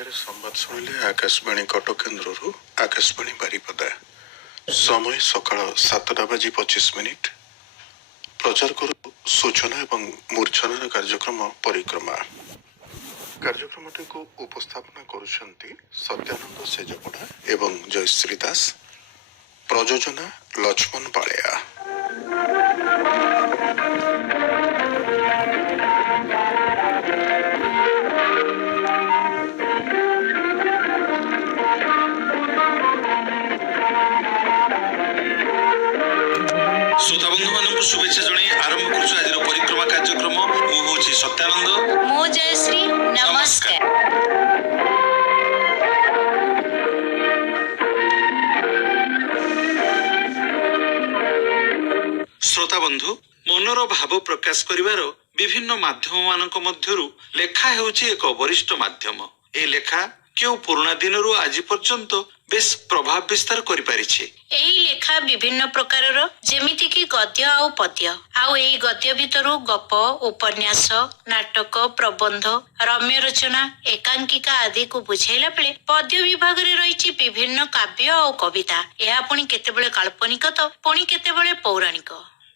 ଓଡ଼ିଆରେ ସମ୍ବାଦ ଶୁଣିଲେ ଆକାଶବାଣୀ କଟକ କେନ୍ଦ୍ରରୁ ଆକାଶବାଣୀ ବାରିପଦା। ସମୟ ସକାଳ 7:25। ପ୍ରଚାର କରୁ ସୂଚନା ଏବଂ ମୂର୍ଚ୍ଛନାର କାର୍ଯ୍ୟକ୍ରମ ପରିକ୍ରମା। କାର୍ଯ୍ୟକ୍ରମଟିକୁ ଉପସ୍ଥାପନା କରୁଛନ୍ତି ସତ୍ୟାନନ୍ଦ ସେଜପଡ଼ା ଏବଂ ଜୟଶ୍ରୀ ଦାସ। ପ୍ରଯୋଜନା ଲକ୍ଷ୍ମଣ ବାଳିଆ। श्रोता बंधु मानक शुभेच्छा जणाई आरंभ करूछु आजिर परिक्रमा कार्यक्रम। मु होछि सत्यानंद, मु जयश्री। नमस्कार। श्रोता बंधु, मनर भाव प्रकाश करिवार विभिन्न माध्यम मानक मध्यरु लेखा हेउछि एक वरिष्ठ माध्यम। ए लेखा केउ पुराना दिनरु आज पर्यंत बेस प्रभाव विस्तार करि पारिछि। एही लेखा विभिन्न प्रकारर जेमिति कि गद्य आउ पद्य आउ एही गद्य भितरु गप, उपन्यास, नाटक, प्रबंध, रम्य रचना, एकांकिका आदि को बुझाइला बेले पद्य विभाग रे रहिछि विभिन्न काव्य आउ कविता। एहा पुणी केतेबेले काल्पनिक तो पुणी केतेबेले पौराणिक।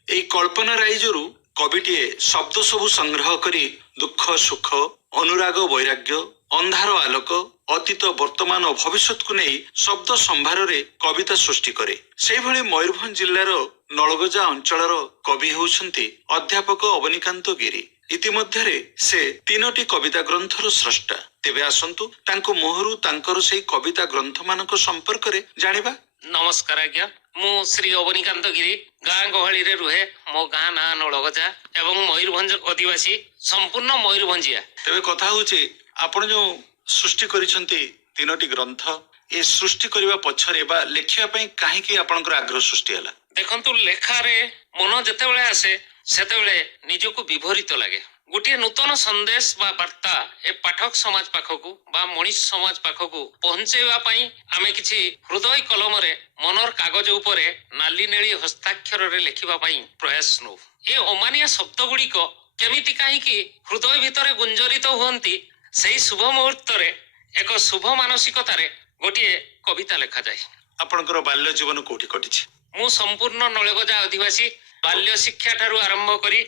एई कल्पना राइजरु कविटिए शब्द सबु संग्रह करी दुख सुख, अनुराग वैराग्य, अंधार आलोक, अतीत वर्तमान और भविष्यत को नहीं शब्द संभार रे कविता सृष्टि करे। से भली मयूरभंज जिल्लार नलगजा अंचलर कवि होउछंती अध्यापक अवनीकांत गिरी। इतिमध्यरे से 3टी कविता ग्रंथर स्रष्टा। तेबे आसंतु तांको मोहरु तांकर सेई कविता ग्रंथ मानक संपर्क रे जानिबा। नमस्कार आज्ञा, मु श्री अवनीकांत गिरी। गाँ गहली रे रुहे। मो गाँ ना नलगजा एवं मयूरभंज आदिवासी संपूर्ण मयूरभंजिया। तेबे कथा होची आपण जो सृष्टि करिसंती 3टी ग्रंथ, ए सृष्टि करिवा पछरे बा लेखिया पई काहे कि आपनकर आग्रह सृष्टि हला? देखंतु लेखारे मन जेतेबेले आसे सेतेबेले निजको विभरित लागे। गोटे नूतन संदेश बा वार्ता ए पाठक समाज पाखकू बा मनीष समाज पाखकू पहुंचेवा पई आमे किछि हृदय कलम रे मनर कागज उपरे नाली नेली हस्ताक्षर रे लेखिबा पई प्रयास नु। ए अमानिया शब्द गुडी को केमिति काहे कि हृदय भितरे गुंजरित होंती सेही शुभ मुहूर्त रे एक शुभ मानसिकतारे गोटे कविता लेखा जाए। आपनकर बाल्य जीवन कोठी कटिछि? मु संपूर्ण नलगजा आदिवासी। बाल्य शिक्षा ठारू आरंभ करी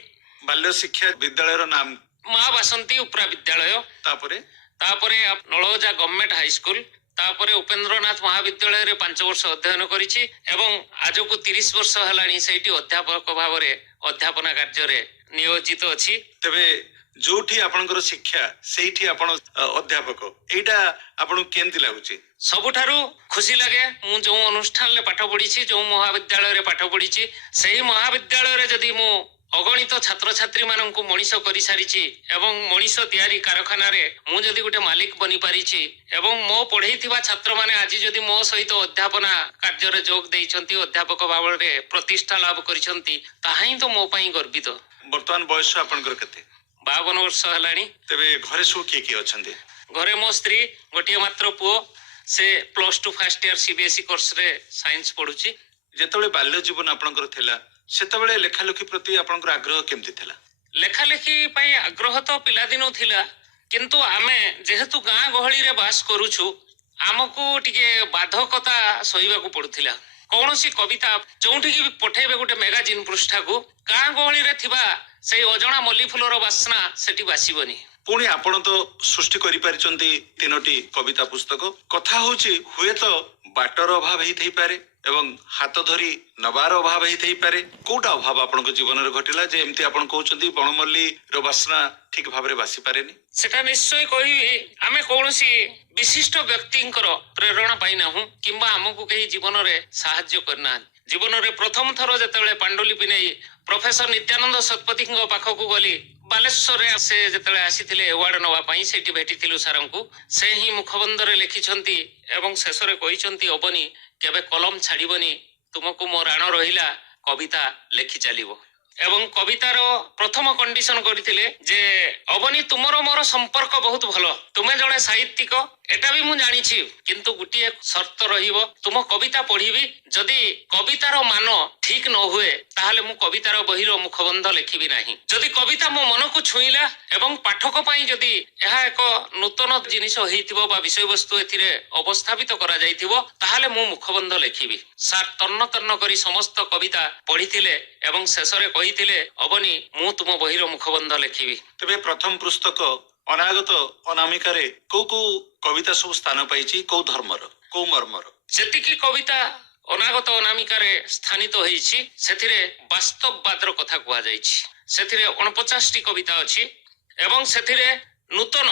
बाल्य शिक्षा विद्यालय नाम माँ बासंती उपरा विद्यालय, तापरे नलगजा गवर्नमेंट हाई स्कूल, तापरे उपेंद्रनाथ महाविद्यालय रे 5 वर्ष अध्ययन करिछि एवं आज को 30 वर्ष हलानी सेठी अध्यापक भाव रे अध्यापना कार्य रे नियोजित अछि। तबे जोठी आपनकर शिक्षा सेठी आपण अध्यापक, एटा आपण केमति लागुछि? सबुठारु खुशी लगे। मु जो अनुष्ठान ले पाठ पढ़ी, जो महाविद्यालय रे पाठ पढ़ी, सेही महाविद्यालय रे जदि मु अगणित छात्र छात्री माननकु मनीष करि सारिछि एवं मनीष तयारी कारखाना रे मु जदि गुटे मालिक बनि पारिछि एवं मो पढेइथिबा छात्र माने आज जदि मो सहित अध्यापना कार्य रे जोग देइछंती, अध्यापक भाव रे प्रतिष्ठा लाभ करिछंती, ताहाई तो मो पई गर्वित। वर्तमान बयस आपनकर केते? 52 वर्ष हलानी। तेबे घरे सु किए अछंती? घरे मो स्त्री, गोटे मात्र पुओ, से +2 फर्स्ट ईयर सीबीएसई कोर्स रे साइंस पढुची। जेतबेले बाल्य जीवन आपनकर थिला सेतबेले लेखालेखी प्रति आपनकर आग्रह केमति थिला? लेखालेखी पई आग्रह तो पिला दिनो थिला, किंतु आमे जेहेतु गाँ गहली रे बास करूछु आमको टिके बाधकता सहिबा को पडुथिला। कौनसी कविता जोंठी की पठेबे गोटे मैगजीन पृष्ठा को गाँ गहली रे थिबा सेई अजणा मल्ली फुलर वासना सेठी बासिबनी। पुणी आपण तो सृष्टि करि पारिचंती 3टी कविता पुस्तक। कथा होची हुए तो बाटर अभाव हेई थई पारे एवं हाथ धरी नबार अभाव हेई थई पारे। कोटा अभाव आपनको जीवन रे घटिला जे एम्ति आपण कहउचंती बनमल्ली रो वासना ठीक भाबरे बासी पारेनी? सेटा निश्चय कहिबी आमे कौनसी विशिष्ट व्यक्तिंकर प्रेरणा पाई नाहु किंबा हमकु केही जीवन रे सहाय्य करना। जीवन रे प्रथम थरो जेतेबेले पांडुलिपि नै प्रोफेसर नित्यानंद शतपथीଙ୍କ पाखकु गली बालेश्वर रे से जेतेबेले आसीथिले अवार्ड नवा पई सेठी भेटिथिलु सारंकु। से ही मुखबंध रे लिखिछंती एवं शेष रे कहिछंती अबनी केबे कलम छाड़ीबनी, तुमको मो राण रहिला कविता लेखि चलिबो। ଏବଂ କବିତାର ପ୍ରଥମ କଣ୍ଡିସନ କରିଥିଲେ ଯେ ଅବନୀ ତୁମର ମୋର ସମ୍ପର୍କ ବହୁତ ଭଲ, ତୁମେ ଜଣେ ସାହିତ୍ୟିକ ଏଟା ବି ମୁଁ ଜାଣିଛି, କିନ୍ତୁ ଗୋଟିଏ ସର୍ତ୍ତ ରହିବ, ତୁମ କବିତା ପଢିବି, ଯଦି କବିତାର ମାନ ଠିକ ନ ହୁଏ ତାହେଲେ ମୁଁ କବିତାର ବହିର ମୁଖବନ୍ଧ ଲେଖିବି ନାହିଁ। ଯଦି କବିତା ମୋ ମନକୁ ଛୁଇଁଲା ଏବଂ ପାଠକ ପାଇଁ ଯଦି ଏହା ଏକ ନୂତନ ଜିନିଷ ହେଇଥିବ ବା ବିଷୟବସ୍ତୁ ଏଥିରେ ଅବସ୍ଥାପିତ କରାଯାଇଥିବ ତାହେଲେ ମୁଁ ମୁଖବନ୍ଧ ଲେଖିବି। ସାର୍ ତନ୍ନ ତନ୍ନ କରି ସମସ୍ତ କବିତା ପଢିଥିଲେ ଏବଂ ଶେଷରେ କହିଥିଲେ ଅବନୀ ମୁଁ ତୁମ ବହିର ମୁଖବନ୍ଧ ଲେଖିବି। ତେବେ ପ୍ରଥମ ପୁସ୍ତକ ଅନାଗତ ଅନାମିକାରେ କୋଉ କୋଉ କବିତା ସବୁ ସ୍ଥାନ ପାଇଛି, କୋଉ ଧର୍ମର କୋଉ ମର୍ମର? ଯେତିକି କବିତା ଅନାଗତ ଅନାମିକାରେ ସ୍ଥାନିତ ହେଇଛି ସେଥିରେ ବାସ୍ତବବାଦର କଥା କୁହାଯାଇଛି। ସେଥିରେ 49ଟି କବିତା ଅଛି ଏବଂ ସେଥିରେ ନୂତନ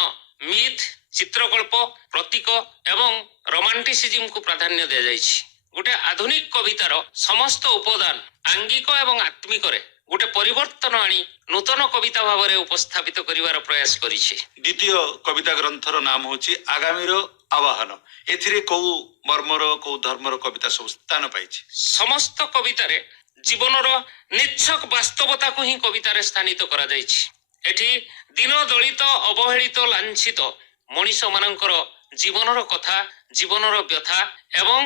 ମିଥ୍, ଚିତ୍ରକଳ୍ପ, ପ୍ରତୀକ ଏବଂ ରୋମାଣ୍ଟିସିଜିମକୁ ପ୍ରାଧାନ୍ୟ ଦିଆଯାଇଛି। ଗୋଟେ ଆଧୁନିକ କବିତାର ସମସ୍ତ ଉପାଦାନ ଆଙ୍ଗିକ ଏବଂ ଆତ୍ମିକରେ ଗୋଟେ ପରିବର୍ତ୍ତନ ଆଣି ନୂତନ କବିତା ଭାବରେ ଉପସ୍ଥାପିତ କରିବାର ପ୍ରୟାସ କରିଛି। ଦ୍ୱିତୀୟ କବିତା ଗ୍ରନ୍ଥର ନାମ ହେଉଛି ଆଗାମୀର ଆବାହନ। ଏଥିରେ କୋଉ ମର୍ମର କୋଉ ଧର୍ମର କବିତା ସବୁ ସ୍ଥାନ ପାଇଛି? ସମସ୍ତ କବିତାରେ ଜୀବନର ନିଚ୍ଛକ ବାସ୍ତବତାକୁ ହିଁ କବିତାରେ ସ୍ଥାନିତ କରାଯାଇଛି। ଏଠି ଦିନ ଦଳିତ, ଅବହେଳିତ, ଲାଞ୍ଛିତ ମଣିଷ ମାନଙ୍କର ଜୀବନର କଥା, ଜୀବନର ବ୍ୟଥା ଏବଂ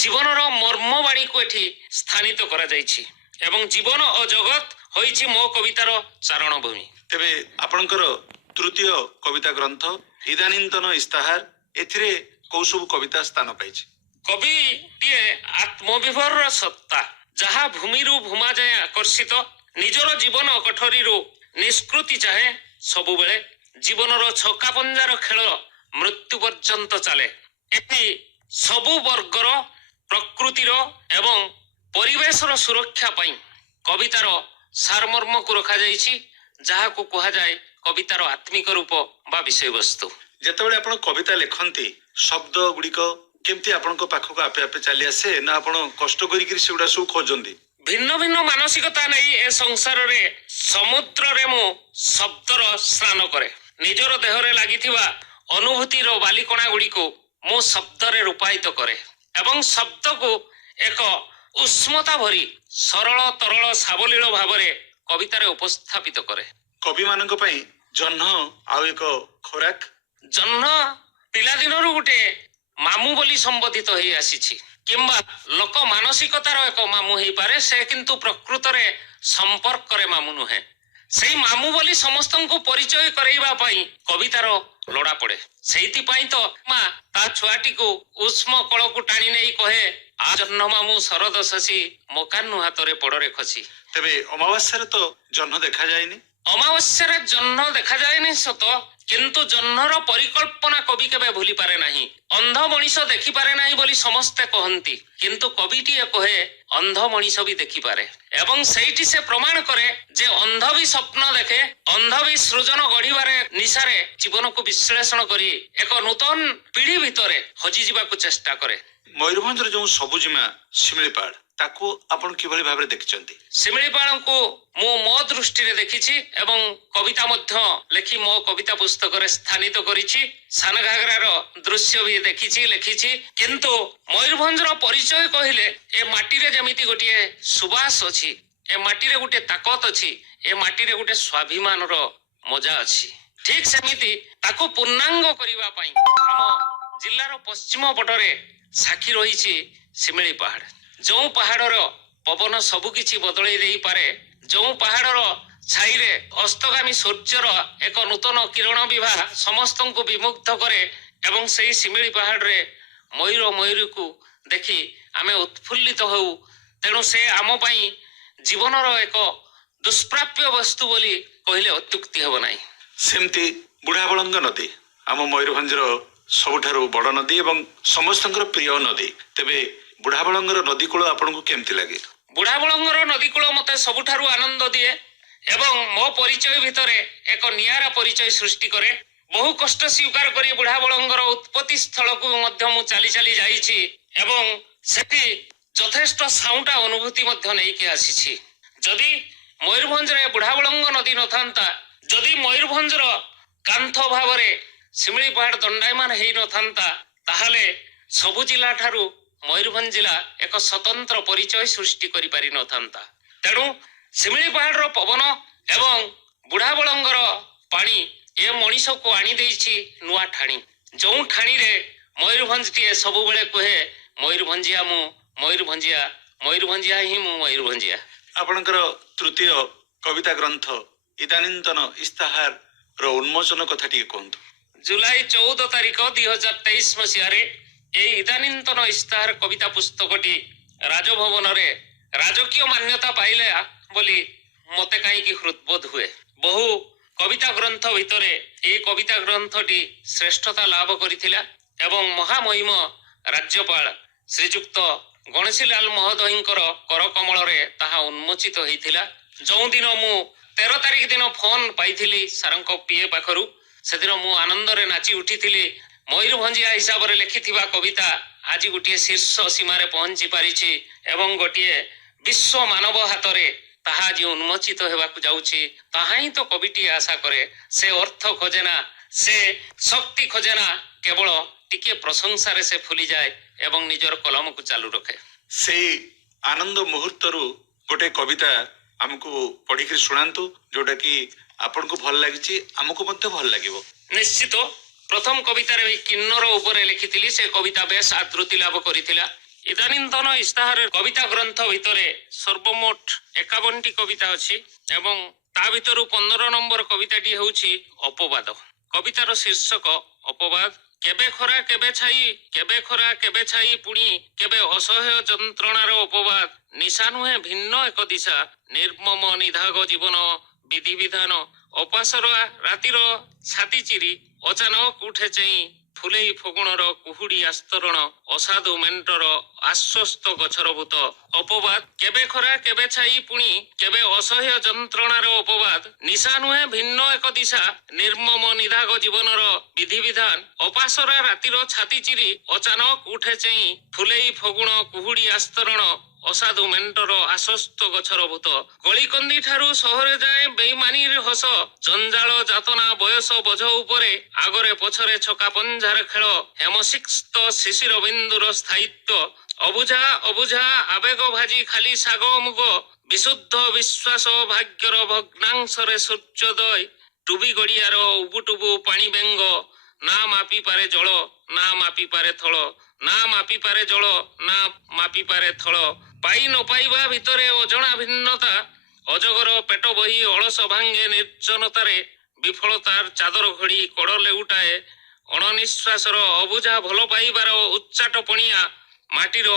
ଜୀବନର ମର୍ମବାଣୀକୁ ଏଠି ସ୍ଥାନିତ କରାଯାଇଛି ଏବଂ ଜୀବନ ଓ ଜଗତ ହୋଇଛି ମୋ କବିତାର ଚାରଣଭୂମି। ତେବେ ଆପଣଙ୍କର ତୃତୀୟ କବିତା ଗ୍ରନ୍ଥ ଇଦାନୀନ୍ତନ ଇସ୍ତାହାର, ଏଥିରେ କୋଉ ସବୁ କବିତା ସ୍ଥାନ ପାଇଛି? କବିଟିଏ ଆତ୍ମବିଭରର ସତ୍ତା, ଯାହା ଭୂମିରୁ ଭୂମା ଯାଏ ଆକର୍ଷିତ, ନିଜର ଜୀବନ କୋଠରୀରୁ ନିଷ୍କୃତି ଚାହେଁ, ସବୁବେଳେ ଜୀବନର ଛକା ପଞ୍ଜାର ଖେଳ ମୃତ୍ୟୁ ପର୍ଯ୍ୟନ୍ତ ଚାଲେ। ଏଠି ସବୁ ବର୍ଗର, ପ୍ରକୃତିର ଏବଂ ପରିବେଶର ସୁରକ୍ଷା ପାଇଁ କବିତାର ସାରମର୍ମକୁ ରଖାଯାଇଛି, ଯାହାକୁ କୁହାଯାଏ କବିତାର ଆତ୍ମିକ ରୂପ ବା ବିଷୟବସ୍ତୁ। ଯେତେବେଳେ ଆପଣ କବିତା ଲେଖନ୍ତି ଶବ୍ଦ ଗୁଡିକ କେମିତି ଆପଣଙ୍କ ପାଖକୁ ଆପେ ଆପେ ଚାଲି ଆସେ, ନା ଆପଣ କଷ୍ଟ କରିକି ସେଗୁଡା ସବୁ ଖୋଜନ୍ତି? ଭିନ୍ନ ଭିନ୍ନ ମାନସିକତା ନେଇ ଏ ସଂସାରରେ ସମୁଦ୍ରରେ ମୁଁ ଶବ୍ଦର ସ୍ନାନ କରେ। ନିଜର ଦେହରେ ଲାଗିଥିବା ଅନୁଭୂତିର ବାଲିକଣା ଗୁଡିକୁ ମୁଁ ଶବ୍ଦରେ ରୂପାୟିତ କରେ ଏବଂ ଶବ୍ଦକୁ ଏକ ଉଷ୍ମତା ଭରି ସରଳ ତରଳ ସାବଲୀଳ ଭାବରେ କବିତାରେ ଉପସ୍ଥାପିତ କରେ। କବିମାନଙ୍କ ପାଇଁ ଜହ୍ନ ଆଉ ଏକ ଖୋରାକ। ଜହ୍ନ ପିଲାଦିନରୁ ଗୋଟେ ମାମୁଁ ବୋଲି ସମ୍ବୋଧିତ ହେଇ ଆସିଛି, କିମ୍ବା ଲୋକ ମାନସିକତାର ଏକ ମାମୁଁ ହେଇପାରେ, ସେ କିନ୍ତୁ ପ୍ରକୃତରେ ସମ୍ପର୍କରେ ମାମୁଁ ନୁହେଁ। ସେଇ ମାମୁଁ ବୋଲି ସମସ୍ତଙ୍କୁ ପରିଚୟ କରେଇବା ପାଇଁ କବିତାର ଲୋଡ଼ା ପଡେ। ସେଇଥିପାଇଁ ତ ମା ତା ଛୁଆଟିକୁ ଉଷ୍ମ କଳକୁ ଟାଣି ନେଇ କହେ, ଆ ଜହ୍ନ ମାମୁଁ ଶରଦ ଶଶୀ ମୋ କାହ୍ନୁ ହାତରେ ପଡରେ ଖସି। ତେବେ ଅମାବାସ୍ୟାରେ ତ ଜହ୍ନ ଦେଖାଯାଏନି। ଅମାବାସ୍ୟାରେ ଜହ୍ନ ଦେଖାଯାଏନି ସତ, କିନ୍ତୁ ଜହ୍ନର ପରିକଳ୍ପନା କବି କେବେ ଭୁଲି ପାରେ ନାହିଁ। ଅନ୍ଧ ମଣିଷ ଦେଖିପାରେ ନାହିଁ ବୋଲି ସମସ୍ତେ କହନ୍ତି, କିନ୍ତୁ କବିଟିଏ କହେ ଅନ୍ଧ ମଣିଷ ବି ଦେଖିପାରେ ଏବଂ ସେଇଠି ସେ ପ୍ରମାଣ କରେ ଯେ ଅନ୍ଧ ବି ସ୍ୱପ୍ନ ଦେଖେ, ଅନ୍ଧ ବି ସୃଜନ ଗଢିବାରେ ନିଶାରେ ଜୀବନକୁ ବିଶ୍ଳେଷଣ କରି ଏକ ନୂତନ ପିଢି ଭିତରେ ହଜିଯିବାକୁ ଚେଷ୍ଟା କରେ। ମୟୂରଭଞ୍ଜର ଯେଉଁ ସବୁଜିମା ଶିମିଳିପାଳ, ତାକୁ ଆପଣ କିଭଳି ଭାବରେ ଦେଖିଛନ୍ତି? ଶିମିଳିପାଳଙ୍କୁ ମୁଁ ମୋ ଦୃଷ୍ଟିରେ ଦେଖିଛି ଏବଂ କବିତା ମଧ୍ୟ ଲେଖି ମୋ କବିତା ପୁସ୍ତକରେ ସ୍ଥାନିତ କରିଛି। ସାନ ଘାଗରାର ଦୃଶ୍ୟ ବି ଦେଖିଛି, ଲେଖିଛି। କିନ୍ତୁ ମୟୂରଭଞ୍ଜର ପରିଚୟ କହିଲେ ଏ ମାଟିରେ ଯେମିତି ଗୋଟିଏ ସୁବାସ ଅଛି, ଏ ମାଟିରେ ଗୋଟେ ତାକତ ଅଛି, ଏ ମାଟିରେ ଗୋଟେ ସ୍ୱାଭିମାନର ମଜା ଅଛି। ଠିକ ସେମିତି ତାକୁ ପୂର୍ଣ୍ଣାଙ୍ଗ କରିବା ପାଇଁ ଆମ ଜିଲ୍ଲାର ପଶ୍ଚିମ ପଟରେ ସାକ୍ଷୀ ରହିଛି ଶିମିଳି ପାହାଡ। ଯେଉଁ ପାହାଡର ପବନ ସବୁ କିଛି ବଦଳେଇ ଦେଇପାରେ, ଯେଉଁ ପାହାଡର ଛାଇରେ ଅସ୍ତଗାମୀ ସୂର୍ଯ୍ୟର ଏକ ନୂତନ କିରଣ ବିଭା ସମସ୍ତଙ୍କୁ ବିମୁଗ୍ଧ କରେ ଏବଂ ସେଇ ଶିମିଳି ପାହାଡରେ ମୟୂର ମୟୂରୀକୁ ଦେଖି ଆମେ ଉତ୍ଫୁଲ୍ଲିତ ହେଉ। ତେଣୁ ସେ ଆମ ପାଇଁ ଜୀବନର ଏକ ଦୁଷ୍ପ୍ରାପ୍ୟ ବସ୍ତୁ ବୋଲି କହିଲେ ଅତ୍ୟୁକ୍ତି ହେବ ନାହିଁ। ସେମିତି ବୁଢାବଳଙ୍ଗ ନଦୀ ଆମ ମୟୂରଭଞ୍ଜର ସବୁଠାରୁ ବଡ ନଦୀ ଏବଂ ସମସ୍ତଙ୍କର ପ୍ରିୟ ନଦୀ। ତେବେ ବୁଢାବଳଙ୍ଗର ନଦୀ କୂଳ ଆପଣଙ୍କୁ କେମିତି ଲାଗେ? ବୁଢାବଳଙ୍ଗର ନଦୀ କୂଳ ମତେ ସବୁଠାରୁ ଆନନ୍ଦ ଦିଏ ଏବଂ ମୋ ପରିଚୟ ଭିତରେ ଏକ ନିଆରା ପରିଚୟ ସୃଷ୍ଟି କରେ। ବହୁ କଷ୍ଟ ସ୍ୱୀକାର କରି ବୁଢାବଳଙ୍ଗର ଉତ୍ପତ୍ତି ସ୍ଥଳକୁ ମଧ୍ୟ ମୁଁ ଚାଲି ଚାଲି ଯାଇଛି ଏବଂ ସେଠି ଯଥେଷ୍ଟ ସାଉଁଟା ଅନୁଭୂତି ମଧ୍ୟ ନେଇକି ଆସିଛି। ଯଦି ମୟୂରଭଞ୍ଜରେ ବୁଢାବଳଙ୍ଗ ନଦୀ ନଥାନ୍ତା, ଯଦି ମୟୂରଭଞ୍ଜର କାନ୍ଥ ଭାବରେ ଶିମିଳି ପାହାଡ ଦଣ୍ଡାୟମାନ ହେଇନଥାନ୍ତା, ତାହେଲେ ସବୁ ଜିଲ୍ଲା ଠାରୁ ମୟୂରଭଞ୍ଜ ଜିଲ୍ଲା ଏକ ସ୍ୱତନ୍ତ୍ର ପରିଚୟ ସୃଷ୍ଟି କରିପାରିନଥାନ୍ତା। ତେଣୁ ଶିମିଳିପାଳର ପବନ ଏବଂ ବୁଢ଼ାବଳଙ୍ଗର ପାଣି ଏ ମଣିଷକୁ ଆଣି ଦେଇଛି ନୂଆ ଠାଣି। ଯେଉଁ ଠାଣିରେ ମୟୂରଭଞ୍ଜଟିଏ ସବୁବେଳେ କୁହେ ମୟୂରଭଞ୍ଜିଆ ମୁଁ, ମୟୂରଭଞ୍ଜିଆ, ମୟୂରଭଞ୍ଜିଆ ହିଁ ମୁଁ ମୟୂରଭଞ୍ଜିଆ। ଆପଣଙ୍କର ତୃତୀୟ କବିତା ଗ୍ରନ୍ଥ ଇଦାନୀନ୍ତନ ଇସ୍ତାହାର ଉନ୍ମୋଚନ କଥା ଟିକେ କୁହନ୍ତୁ। ଜୁଲାଇ 14 ତାରିଖ 2023 ମସିହାରେ ଏହି ଇଦାନୀନ୍ତନ ଇସ୍ତାହାର କବିତା ପୁସ୍ତକଟି ରାଜଭବନରେ ରାଜକୀୟ ମାନ୍ୟତା ପାଇଲା ବୋଲି ମୋତେ କାହିଁକି ହୃଦବୋଧ ହୁଏ। ବହୁ କବିତା ଗ୍ରନ୍ଥ ଭିତରେ ଏହି କବିତା ଗ୍ରନ୍ଥଟି ଶ୍ରେଷ୍ଠତା ଲାଭ କରିଥିଲା ଏବଂ ମହାମହିମ ରାଜ୍ୟପାଳ ଶ୍ରୀଯୁକ୍ତ ଗଣେଶୀଲାଲ ମହୋଦୟଙ୍କର କରକମଳରେ ତାହା ଉନ୍ମୋଚିତ ହୋଇଥିଲା। ଯେଉଁଦିନ ମୁଁ 13 ତାରିଖ ଦିନ ଫୋନ ପାଇଥିଲି ସାରଙ୍କ ପିଏ ପାଖରୁ, ସେଦିନ ମୁଁ ଆନନ୍ଦରେ ନାଚି ଉଠିଥିଲି। ମୟୂରଭଞ୍ଜିଆ ହିସାବରେ ଲେଖିଥିବା କବିତା ଆଜି ଗୋଟିଏ ଶୀର୍ଷ ସୀମାରେ ପହଞ୍ଚି ପାରିଛି ଏବଂ ଗୋଟିଏ ବିଶ୍ୱ ମାନବ ହାତରେ ତାହା ଆଜି ଉନ୍ମୋଚିତ ହେବାକୁ ଯାଉଛି। ତାହା ହିଁ ତ କବିଟିଏ ଆଶା କରେ। ସେ ଅର୍ଥ ଖୋଜେ ନା, ସେ ଶକ୍ତି ଖୋଜେ ନା, କେବଳ ଟିକିଏ ପ୍ରଶଂସାରେ ସେ ଫୁଲିଯାଏ ଏବଂ ନିଜର କଲମକୁ ଚାଲୁ ରଖେ। ସେଇ ଆନନ୍ଦ ମୁହୂର୍ତ୍ତରୁ ଗୋଟେ କବିତା ଆମକୁ ପଢିକି ଶୁଣାନ୍ତୁ, ଯୋଉଟା କି ଆପଣଙ୍କୁ ଭଲ ଲାଗିଛି, ଆମକୁ ମଧ୍ୟ ଭଲ ଲାଗିବ। ନିଶ୍ଚିତ। ପ୍ରଥମ କବିତାରେ ଏହି କିନ୍ନର ଉପରେ ଲେଖିଥିଲି, ସେ କବିତା ବେଶ ଆଦୃତି ଲାଭ କରିଥିଲା। ଇଦାନୀନ୍ତନ ଇସ୍ତାହାର କବିତା ଗ୍ରନ୍ଥ ଭିତରେ ସର୍ବମୋଟ 51ଟି କବିତା ଅଛି ଏବଂ ତା ଭିତରୁ 15 ନମ୍ବର କବିତାଟି ହେଉଛି ଅପବାଦ। କବିତାର ଶୀର୍ଷକ ଅପବାଦ। କେବେ ଖରା କେବେ ଛାଇ, କେବେ ଖରା କେବେ ଛାଇ, ପୁଣି କେବେ ଅସହ୍ୟ ଯନ୍ତ୍ରଣାର ଅପବାଦ। ନିଶା ନୁହେଁ ଭିନ୍ନ ଏକ ଦିଶା, ନିର୍ମମ ନିଧାଗ ଜୀବନ ବିଧିବିଧାନ। ଅପାସର ରାତିର ଛାତି ଚିରି, ଅଚାନକ ଉଠେ ଚେଇଁ, ଫୁଲେଇ ଫଗୁଣର କୁହୁଡ଼ି ଆସ୍ତରଣ, ଅସାଧୁ ମେଣ୍ଟର ଆଶ୍ୱସ୍ତ ଗଛର ଭୂତ। ଅପବାଦ। କେବେ ଖରା କେବେ ଛାଇ, ପୁଣି କେବେ ଅସହ୍ୟ ଯନ୍ତ୍ରଣାର ଅପବାଦ। ନିଶା ନୁହେଁ ଭିନ୍ନ ଏକ ଦିଶା, ନିର୍ମମ ନିଧାଗ ଜୀବନର ବିଧିବିଧାନ। ଅପାସରା ରାତିର ଛାତି ଚିରି, ଅଚାନକ ଉଠେ ଚେଇଁ, ଫୁଲେଇ ଫଗୁଣ କୁହୁଡ଼ି ଆସ୍ତରଣ, ଅସାଧୁ ମେଣ୍ଟର ଆଶ୍ୱସ୍ତ ଗଛର ଭୂତ। ଗଳିକନ୍ଦି ଠାରୁ ସହରେ ଯାଏ ବେଇମାନିର ହସ, ଜଞ୍ଜାଳ ଯାତନା ବୟସ ବୋଝ ଉପରେ, ଆଗରେ ପଛରେ ଛକା ପଞ୍ଝାର ଖେଳ, ହେମସିକ୍ତ ଶିଶିର ବିନ୍ଦୁର ସ୍ଥାୟିତ୍ୱ। ଅବୁଝା ଅବୁଝା ଆବେଗ ଭାଜି ଖାଲି ଶାଗ ମୁଗ, ବିଶୁଦ୍ଧ ବିଶ୍ୱାସ ଭାଗ୍ୟର ଭଗ୍ନାଂଶରେ ସୂର୍ଯ୍ୟୋଦୟ। ଟୁବି ଗଡ଼ିଆର ଉବୁଟୁବୁ ପାଣି ବେଙ୍ଗ, ନା ମାପିପାରେ ଜଳ ନା ମାପିପାରେ ଥଳ, ନା ମାପିପାରେ ଜଳ ନା ମାପିପାରେ ଥଳ। ପାଇ ନ ପାଇବା ଭିତରେ ଅଜଣା ଭିନ୍ନତା, ଅଜଗର ପେଟ ବହି ଅଳସ ଭାଙ୍ଗେ ନିର୍ଜନତାରେ। ବିଫଳତାର ଚାଦର ଘୋଡ଼ି କଡ଼ ଲେଉଟାଏ, ଅଣନିଶ୍ୱାସର ଅବୁଝା ଭଲ ପାଇବାର ଉଚ୍ଚାଟ ପଣିଆ। ମାଟିର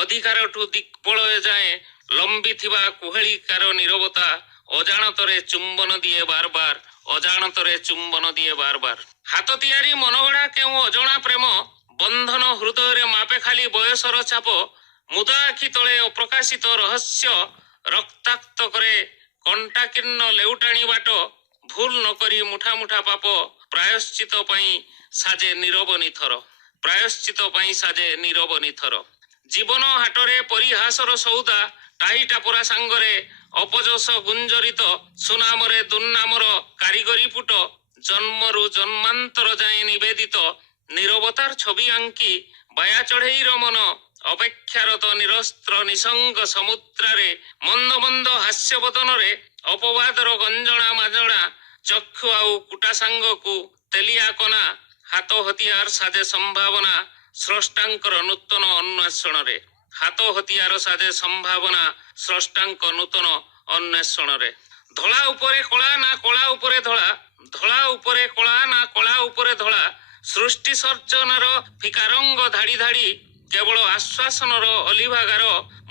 ଅଧିକାରଠୁ ଦିକ୍ବଳୟ ଯାଏ ଲମ୍ବିଥିବା କୁହେଳିକାର ନୀରବତା। ଅଜାଣତରେ ଚୁମ୍ବନ ଦିଏ ବାର ବାର, ଅଜାଣତରେ ଚୁମ୍ବନ ଦିଏ ବାର ବାର। ହାତ ତିଆରି ମନଗଢ଼ା କେଉଁ ଅଜଣା ପ୍ରେମ, ବନ୍ଧନ ହୃଦୟରେ ମାପେ ଖାଲି ବୟସର ଚାପ। ମୁଦା ଆଖି ତଳେ ଅପ୍ରକାଶିତ ରହସ୍ୟ, ରକ୍ତାକ୍ତ କରେ କଣ୍ଟାକୀର୍ଣ୍ଣ ଲେଉଟାଣି ବାଟ। ଭୁଲ ନ କରି ମୁଠା ମୁଠା ପାପ, ପ୍ରାୟଶ୍ଚିତ ପାଇଁ ସାଜେ ନୀରବ ନିଥର, ପ୍ରାୟଶ୍ଚିତ ପାଇଁ ସାଜେ ନୀରବ ନିଥର। ଜୀବନ ହାଟରେ ପରିହାସର ସଉଦା, ଟାହି ଟାପରା ସାଙ୍ଗରେ ଅପଯଶ ଗୁଞ୍ଜରିତ। ସୁନାମରେ ଦୁର୍ନାମର କାରିଗରୀ ପୁଟ, ଜନ୍ମରୁ ଜନ୍ମାନ୍ତର ଯାଏ ନିବେଦିତ। ନୀରବତାର ଛବି ଆଙ୍କି ବାୟା ଚଢ଼େଇର ମନ, ଅପେକ୍ଷାରତ ନିରସ୍ତ୍ର ନିସଙ୍ଗ ସମୁଦ୍ରରେ। ମନ୍ଦ ମନ୍ଦ ହାସ୍ୟ ବଦନରେ ଅପବାଦର ଗଞ୍ଜଣା ମାଜଣା, ଚକ୍ଷୁ ଆଉ କୁଟା ସାଙ୍ଗକୁ ତେଲିଆ କନା। ହାତ ହତିଆର ସାଜେ ସମ୍ଭାବନା, ସ୍ରଷ୍ଟାଙ୍କର ନୂତନ ଅନ୍ୱେଷଣରେ। ହାତ ହତିଆର ସାଜେ ସମ୍ଭାବନା, ସ୍ରଷ୍ଟାଙ୍କ ନୂତନ ଅନ୍ୱେଷଣରେ। ଧଳା ଉପରେ କଳା ନା କଳା ଉପରେ ଧଳା, ଧଳା ଉପରେ କଳା ନା କଳା ଉପରେ ଧଳା। ସୃଷ୍ଟି ସର୍ଜନାର ଫିକା ରଙ୍ଗ ଧାଡ଼ି ଧାଡ଼ି, କେବଳ ଆଶ୍ୱାସନର ଅଲିଭାଗାର।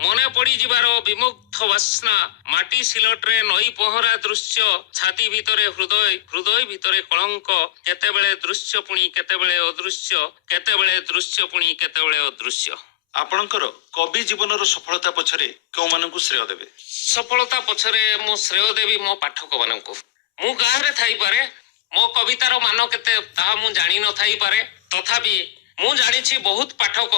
ମନେ ପଡ଼ିଯିବାର ବିମୁଗ୍ଧ ବାସ୍ନା, ମାଟି ସିଲଟରେ ନଈ ପହଁରା ଦୃଶ୍ୟ। ଛାତି ଭିତରେ ହୃଦୟ, ହୃଦୟ ଭିତରେ କଳଙ୍କ। କେତେବେଳେ ଦୃଶ୍ୟ ପୁଣି କେତେବେଳେ ଅଦୃଶ୍ୟ, କେତେବେଳେ ଦୃଶ୍ୟ ପୁଣି କେତେବେଳେ ଅଦୃଶ୍ୟ। ଆପଣଙ୍କର କବି ଜୀବନର ସଫଳତା ପଛରେ କେଉଁମାନଙ୍କୁ ଶ୍ରେୟ ଦେବେ? ସଫଳତା ପଛରେ ମୁଁ ଶ୍ରେୟ ଦେବି ମୋ ପାଠକମାନଙ୍କୁ। ମୁଁ ଗାଁରେ ଥାଇପାରେ, ମୋ କବିତାର ମାନ କେତେ ତାହା ମୁଁ ଜାଣି ନ ଥାଇପାରେ, ତଥାପି ମୁଁ ଜାଣିଛି ବହୁତ ପାଠକ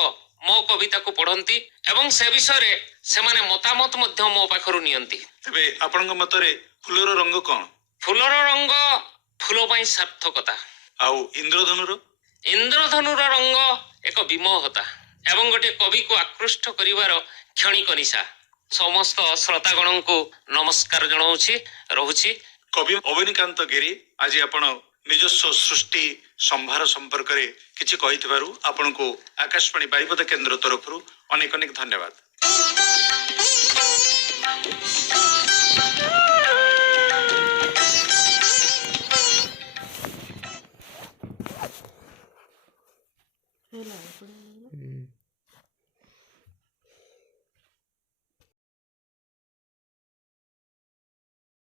ମୋ କବିତାକୁ ପଢ଼ନ୍ତି ଏବଂ ସେ ବିଷୟରେ ସେମାନେ ମତାମତ ମଧ୍ୟ ମୋ ପାଖରୁ ନିଅନ୍ତି। ତେବେ ଆପଣଙ୍କ ମତରେ ଫୁଲର ରଙ୍ଗ କ'ଣ? ଫୁଲର ରଙ୍ଗ ଫୁଲ ପାଇଁ ସାର୍ଥକତା। ଆଉ ଇନ୍ଦ୍ରଧନୁର? ଇନ୍ଦ୍ରଧନୁର ରଙ୍ଗ ଏକ ବିମୋହତା ଏବଂ ଗୋଟିଏ କବିକୁ ଆକୃଷ୍ଟ କରିବାର କ୍ଷଣିକ ନିଶା। ସମସ୍ତ ଶ୍ରୋତାଗଣଙ୍କୁ ନମସ୍କାର ଜଣାଉଛି ରହୁଛି। କବି ଅବନୀକାନ୍ତ ଗିରି ଆଜି ଆପଣ ନିଜସ୍ୱ ସୃଷ୍ଟି ସମ୍ଭାର ସମ୍ପର୍କରେ କିଛି କହିଥିବାରୁ ଆପଣଙ୍କୁ ଆକାଶବାଣୀ ବାରିପଦା କେନ୍ଦ୍ର ତରଫରୁ ଅନେକ ଅନେକ ଧନ୍ୟବାଦ। ହେଲା